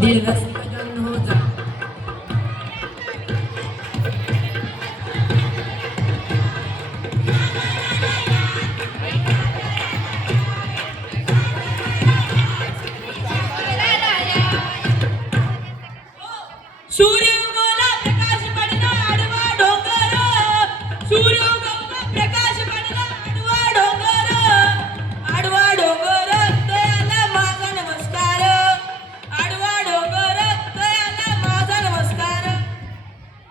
दिल रस्ता हो जा. सूर्य उगवला प्रकाश पडला आडवा डोंगर. सूर्य उगवला प्रकाश पडला आडवा डोंगर. आडवा डोंगर तयाला माझा नमस्कार. आडवा डोंगर तयाला माझा नमस्कार.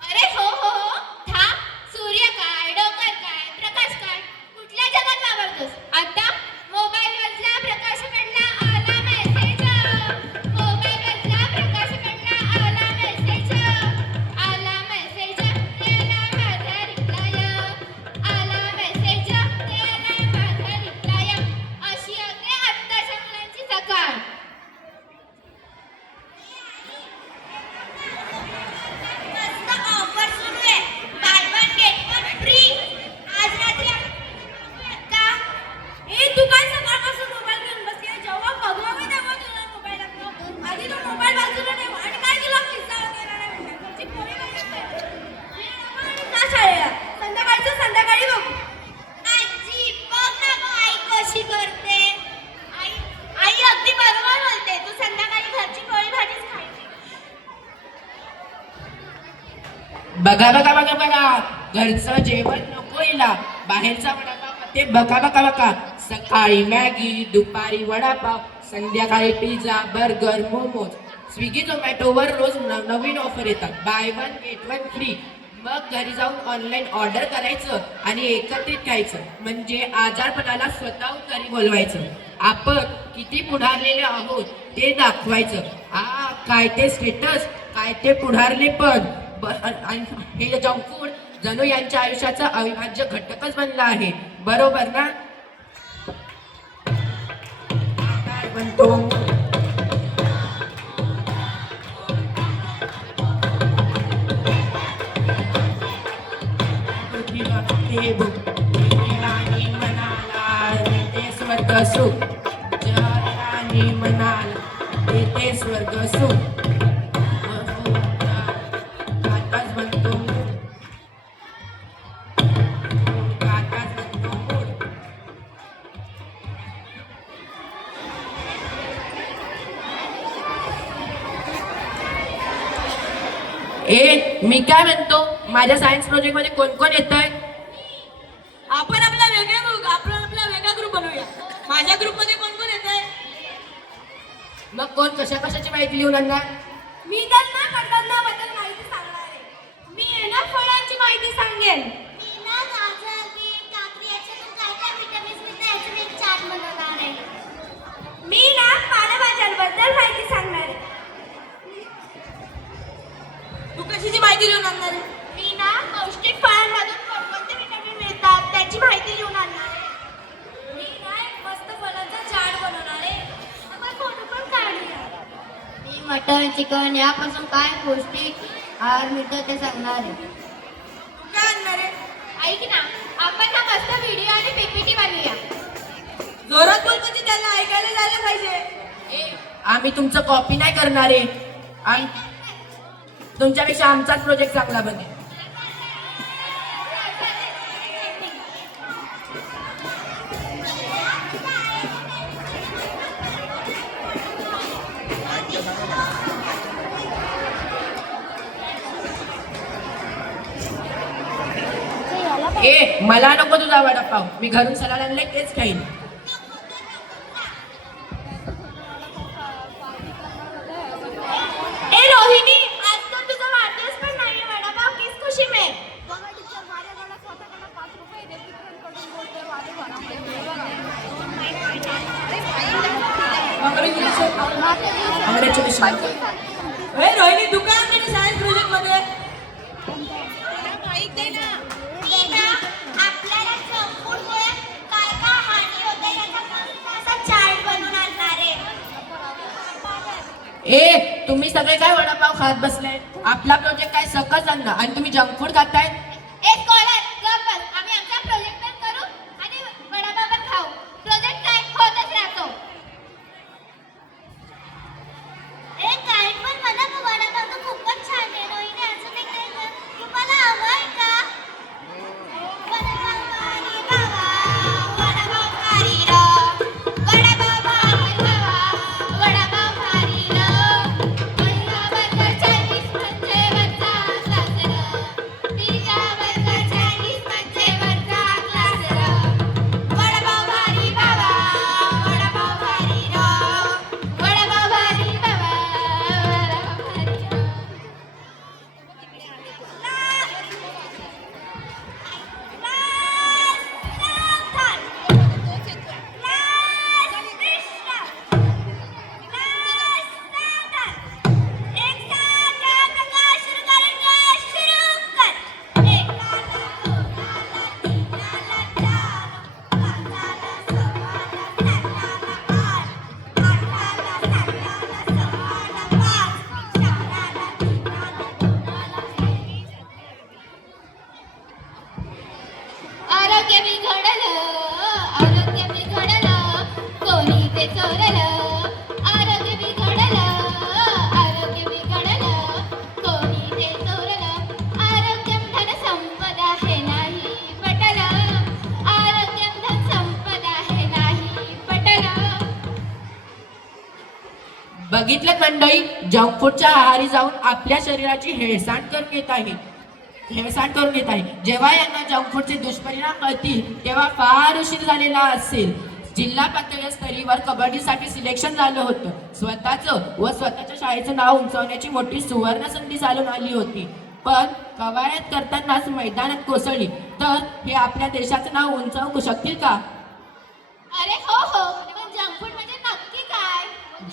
अरे हो हो हो थांब. सूर्य काय, डोंगर काय, प्रकाश काय, कुठल्या जगात वावरतोस? आता मोबाईल वरचा प्रकाश पडला आला मेसेज. मोबाईल वरचा प्रकाश पडला आला मेसेज. आला मेसेज त्याला माझा रिप्लाय. आला मेसेज त्याला माझा रिप्लाय. अशी अगदी आत्ताच्या मुलांची सकाळ. मस्त ऑफर सुरू आहे. By one get one free. आज रात्री का? तू काय सकाळपासून मोबाईल घेऊन बसली? जेव्हा बघावं तेव्हा तुला मोबाईल लागतो. आधी तो मोबाईल बाजूला ठेव. आणि काय तुला पिझ्झा वगैरे नाही भेटणार? तुमची पोरी बघितली आणि का शाळेला? संध्याकाळचं संध्याकाळी बघू. आजी बघ ना गं आई कशी करते. आई आई अगदी बरोबर बोलते. तू संध्याकाळी घरची पोळी भाजीच खायची. बघा बघा बघा बघा, घरचं जेवण नको हिला, बाहेरचा वडापाव ते बघा बघा बघा. सकाळी मॅगी, दुपारी वडापाव, संध्याकाळी पिझ्झा, बर्गर, मोमोज. स्विगी झोमॅटोवर रोज नवीन ऑफर येतात. By one get one free. मग घरी जाऊन ऑनलाईन ऑर्डर करायचं आणि एकत्रित खायचं. म्हणजे आजारपणाला स्वतःहून घरी बोलवायचं. आपण किती पुढारलेले आहोत ते दाखवायचं. काय ते स्टेटस, काय ते पुढारले पण. हे जंक फूड जणू यांच्या आयुष्याचा अविभाज्य घटकच बनला आहे. बरोबर ना? काय म्हणतो? ते राणी म्हणाला ते स्वर्ग सुख. राणी म्हणाला ते स्वर्ग सुख. आताच म्हणतो आताच म्हणतो. मी काय म्हणतो, माझ्या सायन्स प्रोजेक्ट मध्ये कोण कोण येत आहे? आपण आपला वेगळा ग्रुप बनवूया. माझ्या ग्रुप मध्ये कोण कोण येत आहे? मग कोण कशा कशाची माहिती लिहून आणणार? मी त्यांना कडधान्याबद्दल माहिती सांगणार आहे. मी येणार फळांची माहिती सांगेन. मी ना गाजर, बीट, काकडी याच्यातून काय काय विटामिन्स मिळतात याचं मी एक चार्ट बनवणार आहे. मी ना पालेभाज्यांबद्दल माहिती सांगणार आहे. तू कशाची माहिती लिहून आणणार आहे? मी ना पौष्टिक फळांमधून कोणकोणते विटामिन मिळतात त्याची माहिती लिहून आणणार आहे. मी ना एक मस्त फळांचा चार्ट बनवणार आहे. आपण फोटो पण काढूया. मी मटण, चिकन यापासून काय पौष्टिक आहार मिळतो ते सांगणार आहे. तू काय आणणार आहे? ऐक ना, आपण ना मस्त व्हिडिओ आणि पीपीटी बनवूया. जोरात बोल म्हणजे त्यांना ऐकायला जायला पाहिजे. आम्ही तुमचं कॉपी नाही करणार आहे. तुमच्यापेक्षा आमचाच प्रोजेक्ट चांगला बनेल. मला नको तुझा वडापाव. मी घरून सलाड आणले तेच खाईन. रोहिणी, आज तर तुझा वाढदिवस पण नाहीये. वडापाव किस खुशी में. रोहिणी, तू काय आणते सायन्स प्रोजेक्ट मध्ये? आपल्याला जंक फूडमुळे काय काय हानी होते याचा मस्त असा चार्ट बनवून आणणार आहे. तुम्ही सगळे काय वडापाव खात बसले? आपला प्रोजेक्ट काय सकस अन्न आणि तुम्ही जंक फूड खाताय? एक स्कॉलर गप बस. आम्ही आमचा प्रोजेक्ट पण करू आणि वडापाव पण खाऊ. प्रोजेक्ट काय होतच राहतो. एक काय बघितलं मंडळी, जंक फूडच्या आहारी जाऊन आपल्या शरीराची हेळसांड करून घेत आहे. जेव्हा यांना जंक फूडचे दुष्परिणाम कळतील तेव्हा फार उशीर झालेला असेल. जिल्हा पातळी स्तरीवर कबड्डीसाठी सिलेक्शन झालं होतं. स्वतःच्या शाळेचं नाव उंचावण्याची मोठी सुवर्ण संधी चालून आली होती. पण कवायत करतानाच मैदानात कोसळली तर हे आपल्या देशाचं नाव उंचावू शकतील का? अरे हो पण जंक फूड म्हणजे नक्की काय?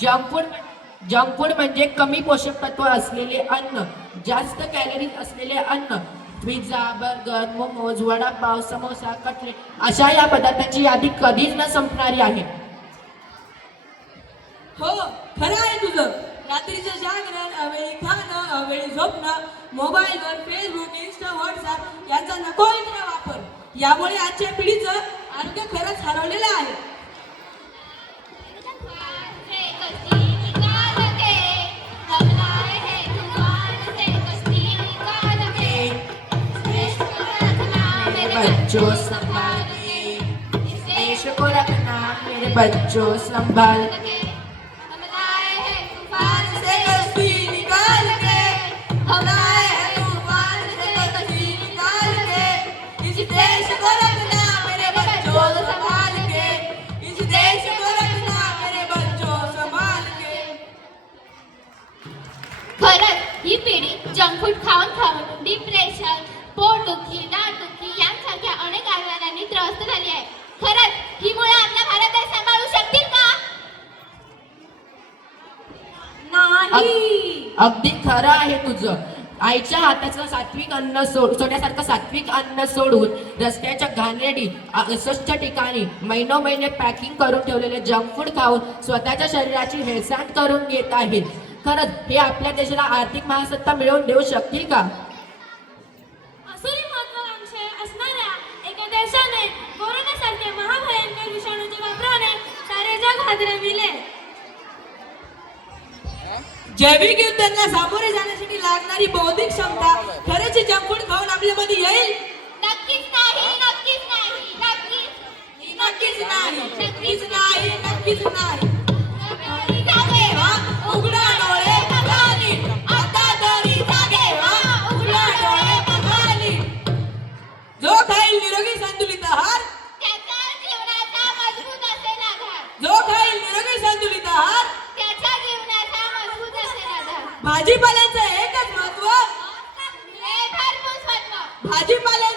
जंक फूड म्हणजे कमी पोषक तत्व असलेले अन्न, जास्त कॅलरीज असलेले अन्न. Pizza, burger, momos, vada pav, samosa, cutlet अशा या पदार्थांची यादी कधीच न संपणारी आहे. हो, खरं आहे तुझं. रात्रीचं जागरण, अवेळी खाणं, अवेळी झोपणं, मोबाईलवर फेसबुक, इंस्टा, व्हॉट्सअप यांचा नको इतका वापर, यामुळे आजच्या पिढीचं आरोग्य खरंच हरवलेलं आहे. बच्चों संभाल के, देश को रखना मेरे बच्चों संभाल के. हम लाए हैं तूफान से कश्ती निकाल के, हम आए हैं तूफान से कश्ती निकाल के, इस देश को रखना मेरे बच्चों संभाल के, इस देश को रखना मेरे बच्चों संभाल के. खरंच ही पिढी जंक फूड खाऊन डिप्रेशन, पोटदुखी, दाटदुखी यांसारख्या अनेक आजारांनी त्रस्त झाली आहे. खरंच ही मुळे आपला भारत देश सांभाळू शकतील का? नाही. अगदी खरं आहे तुझं. आईच्या हाताचं सात्विक अन्न सोन्यासारखं सात्विक अन्न सोडून रस्त्याच्या घाणेरडी अस्वच्छ ठिकाणी महिने पॅकिंग करून ठेवलेले जंक फूड खाऊन स्वतःच्या शरीराची हेळसांड करून घेत आहेत. खरंच हे आपल्या देशाला आर्थिक महासत्ता मिळवून देऊ शकतील का? असुरी महत्वाकांक्षा असणाऱ्या एका देशाने कोरोनासारखे महाभयंकर विषाणूचे वापराने सारे जग हादरविले. जैविक युद्धांना सामोरे जाण्यासाठी लागणारी बौद्धिक क्षमता खरंच जंक फूड खाऊन आपल्यामध्ये येईल? नक्कीच नाही, नक्कीच नाही, नक्कीच नक्कीच नाही, नक्कीच नाही, नक्कीच नाही. जागे व्हा, उघडा डोळे बघाली, आता तरी जागे व्हा, उघडा डोळे बघाली. जो खाईल निरोगी संतुलित आहार, त्याचा जीवनाचा मजबूत असेल आधार. जो खाईल निरोगी संतुलित आहार, त्याच्या जीवनाचा मजबूत असेल आधार. भाजीपाल्याचं एकच महत्व, हे भरपूर महत्व. भाजीपाल्याला